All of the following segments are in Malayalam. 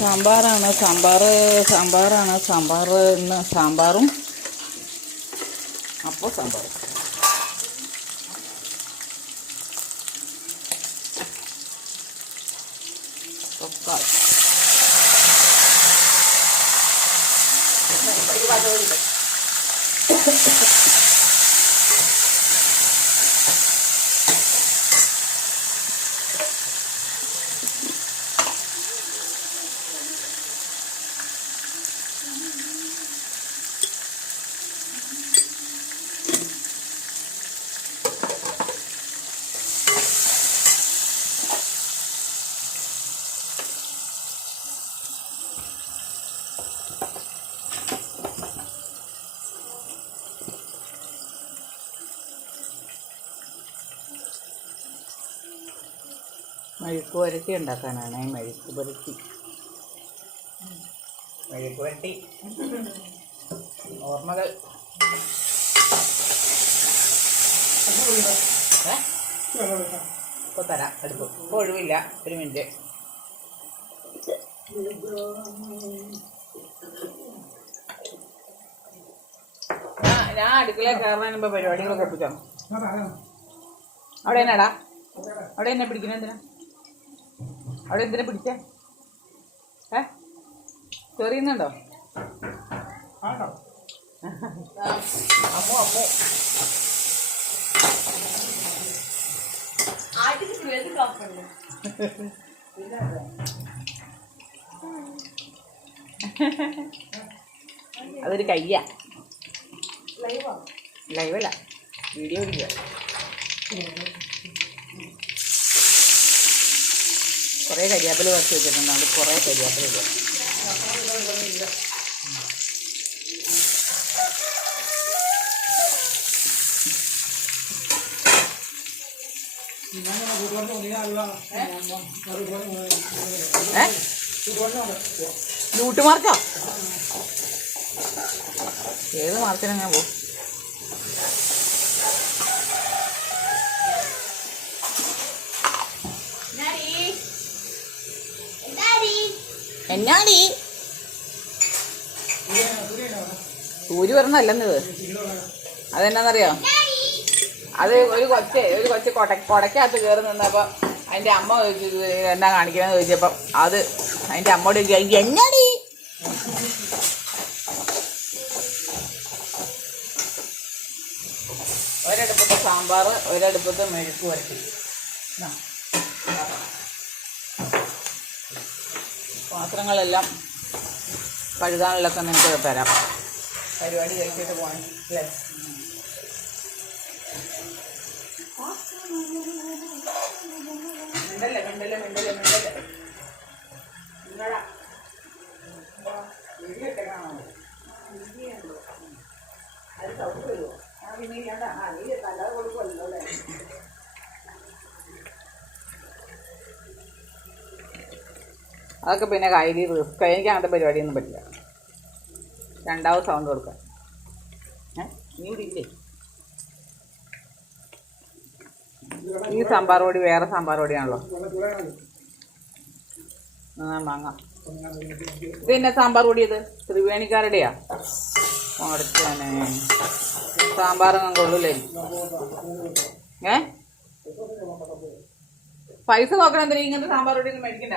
സാമ്പാറാണ്. സാമ്പാർ സാമ്പാറാണ്. സാമ്പാർ ഇന്ന് സാമ്പാറും. അപ്പോൾ സാമ്പാർ തക്കാളി. മെഴുക്ക് പുരട്ടി ഉണ്ടാക്കാനാണ് മെഴുക്ക് പുരട്ടി മെഴുക്ക് പുരട്ടി ഓർമ്മകൾ ഇപ്പൊ തരാം. എടുക്കും. ഇപ്പോൾ ഒഴിവില്ല. ഒരു മിനിറ്റ്. ഞാൻ- കയറുന്നതിന് മുമ്പ് പരിപാടികളൊക്കെ ഒപ്പിച്ചോ അവിടെ എന്നാടാ? അവിടെ എന്നെ പിടിക്കണ എന്തിനാ? അവിടെ എന്തിനാ പിടിച്ചേ? ഏ? ചെറിയുന്നുണ്ടോ അമ്മോ അമ്മോ. അതൊരു കയ്യ. ലൈവല്ല വീഡിയോ പിടിക്കുക കുറേ കരിയാപ്പില കുറച്ച് വെച്ചിട്ടുണ്ട്. അത് കുറേ കരിയാപ്പില ഇടുക. ഏ? ലൂട്ട് മാർക്കോ? ഏത് മാർച്ചിനങ്ങനെ പോകും എന്നാടി? സൂര്യ പറഞ്ഞല്ലെന്നത് അതെന്നാന്നറിയോ? അത് ഒരു കൊച്ച് ഒരു കൊച്ച് കൊട കൊടക്കകത്ത് കയറി നിന്നപ്പോൾ അതിന്റെ അമ്മ ചോദിച്ചു "ഇത് എന്നാ കാണിക്കണമെന്ന് ചോദിച്ചപ്പം അത് അതിന്റെ അമ്മയോട് എന്നാടി? ഒരടുപ്പത്ത് സാമ്പാർ ഒരടുപ്പത്ത് മെഴുക്ക് വരട്ടി. എന്നാ. പാത്രങ്ങളെല്ലാം കഴുകാനുള്ളൊക്കെ നിങ്ങൾക്ക് തരാം പരിപാടി കഴിച്ചിട്ട് പോകണം? അത് സൗകര്യമോ ആ, പിന്നെ. ആ, നീ തല അതൊക്കെ പിന്നെ കയ്യിൽ റിസ്ക്. എനിക്ക് അങ്ങനത്തെ പരിപാടിയൊന്നും പറ്റില്ല. രണ്ടാമത് സൗണ്ട് കൊടുക്കാൻ. ഏ? ഈ സാമ്പാർ പൊടി വേറെ സാമ്പാർ പൊടിയാണല്ലോ. മാങ്ങ. ഇത് പിന്നെ സാമ്പാർ പൊടി ഇത്? ത്രിവേണിക്കാരുടെയാ? അടുത്തന്നെ സാമ്പാറൊന്നും കൊള്ളൂലേ? ഏ? പൈസ നോക്കണം എന്തിനാ? ഇങ്ങനത്തെ സാമ്പാർ പൊടി ഒന്നും മേടിക്കണ്ട.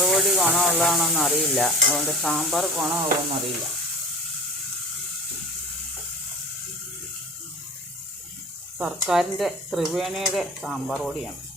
പൊടി ഗുണമുള്ളതാണോന്ന് അറിയില്ല. അതുകൊണ്ട് സാമ്പാർ ഗുണമാകുമെന്ന് അറിയില്ല. സർക്കാരിന്റെ ത്രിവേണിയുടെ സാമ്പാർ പൊടിയാണ്.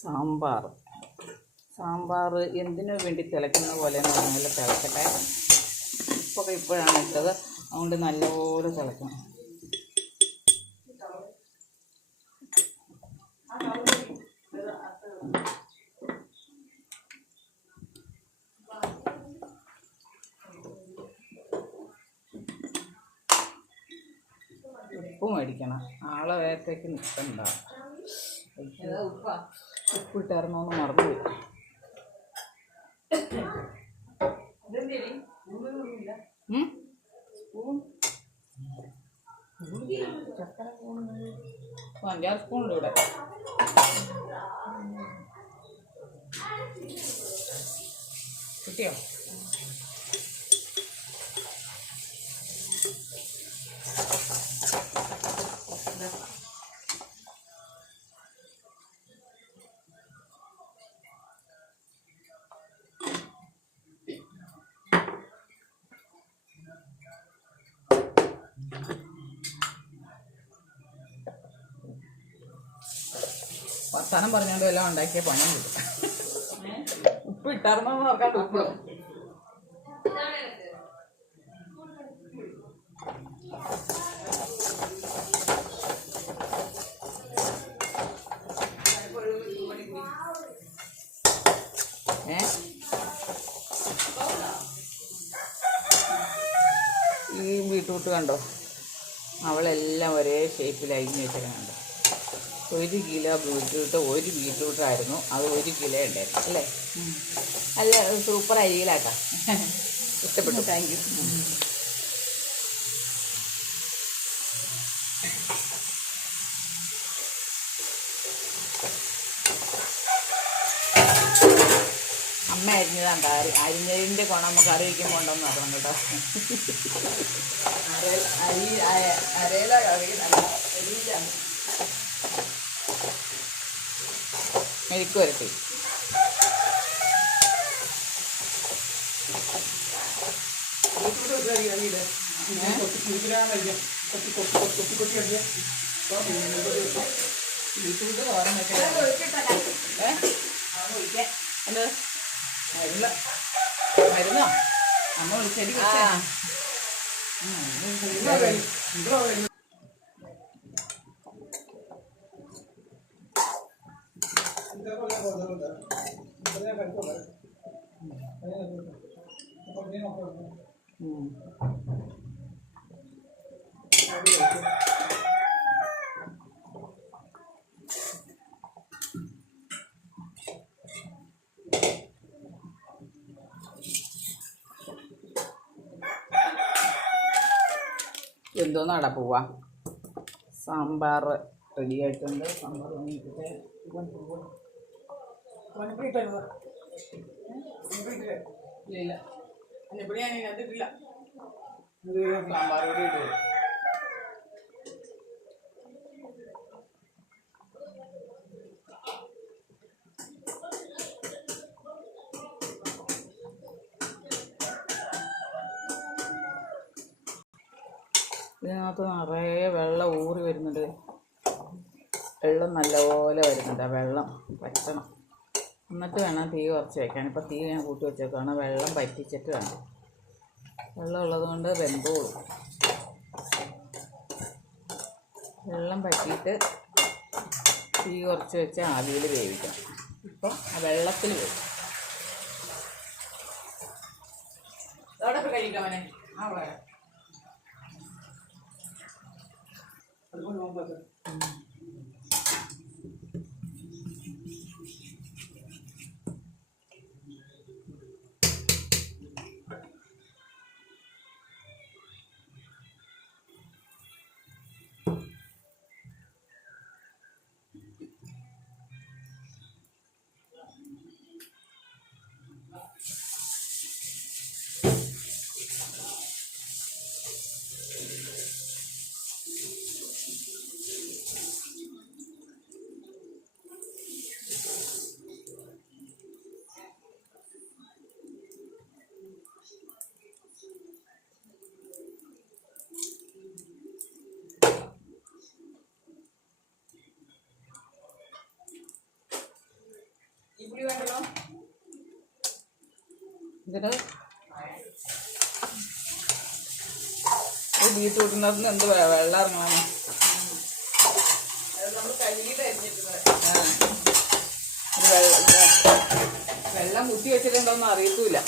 സാമ്പാർ. സാമ്പാർ എന്തിനു വേണ്ടി തിളയ്ക്കുന്ന പോലെ എന്ന് പറഞ്ഞാൽ തിളക്കട്ടെ. ഇപ്പോൾ ഇപ്പോഴാണ് ഇട്ടത്. അതുകൊണ്ട് നല്ലപോലെ തിളക്കണം. ഉപ്പ് മേടിക്കണം. ആളെ വേഗത്തേക്ക് നിൽക്കണ്ട ഉപ്പ് ഇട്ടായിരുന്നോ എന്ന് മറന്നുപോയി? സ്പൂൺ. ചക്കര അഞ്ചാറ് സ്പൂണുണ്ട് ഇവിടെ. കിട്ടിയോ? വർത്താനം പറഞ്ഞുകൊണ്ട് എല്ലാം ഉണ്ടാക്കിയ പണം കിട്ടും. ഉപ്പ് ഇട്ടാർന്നു നോക്കാണ്ട് ഉപ്പ്. ഏ? ഈ ബീട്രൂട്ട് കണ്ടോ? അവളെല്ലാം ഒരേ ഷേപ്പിൽ അരിഞ്ഞ് വെച്ചേക്കുന്നുണ്ട് ഒരു കിലോ ബീട്രൂട്ട് ഒരു ബീട്രൂട്ടായിരുന്നു അത് ഒരു കിലോ ഉണ്ടായിരുന്നു അല്ലേ? അല്ല സൂപ്പർ അരിയിലാക്കാം ഇഷ്ടപ്പെട്ടു. താങ്ക് യു അമ്മ അരിഞ്ഞതാണ് കറി അരിഞ്ഞതിന്റെ ഗുണം നമുക്ക് കറി വയ്ക്കുമ്പോൾ ഉണ്ടെന്ന് നോക്കണം കേട്ടോ. അരയിൽ അരി അര- അരയില കറി? നല്ല മെഴുക്ക് വരട്ടി. എന്ത് മരുന്നോ. അമ്മ ചെടി വെച്ചേ. എന്തോന്നാടാ പോവാ? സാമ്പാർ റെഡി ആയിട്ടുണ്ട്. സാമ്പാർ വാങ്ങിയിട്ട് ഇല്ല. ഇല്ല. മഞ്ഞപ്പൊടി ഞാൻ അതിട്ടില്ല സാമ്പാർ കൂടി ഇട്ടു ഇതിനകത്ത് നിറയെ വെള്ളം ഊറി വരുന്നുണ്ട്. വെള്ളം നല്ലപോലെ വരുന്നുണ്ട്. ആ വെള്ളം വറ്റണം. എന്നിട്ട് വേണം തീ കുറച്ച് വെക്കാൻ. ഇപ്പോൾ തീ ഞാൻ കൂട്ടി വെച്ചേക്കാണ് വെള്ളം പറ്റിച്ചിട്ട് വേണം. വെള്ളം ഉള്ളത് കൊണ്ട് വെന്തോളൂ വെള്ളം പറ്റിയിട്ട് തീ കുറച്ച് വെച്ച് ആവിയിൽ വേവിക്കണം ഇപ്പം ആ വെള്ളത്തിൽ വേവിക്കും അവിടെ ഇതിന് ബീറ്റ്റൂട്ടിനകത്ത് എന്ത് വെള്ളം ഇറങ്ങണം വെള്ളം കുത്തി വെച്ചിട്ടുണ്ടോന്ന് അറിയത്തൂല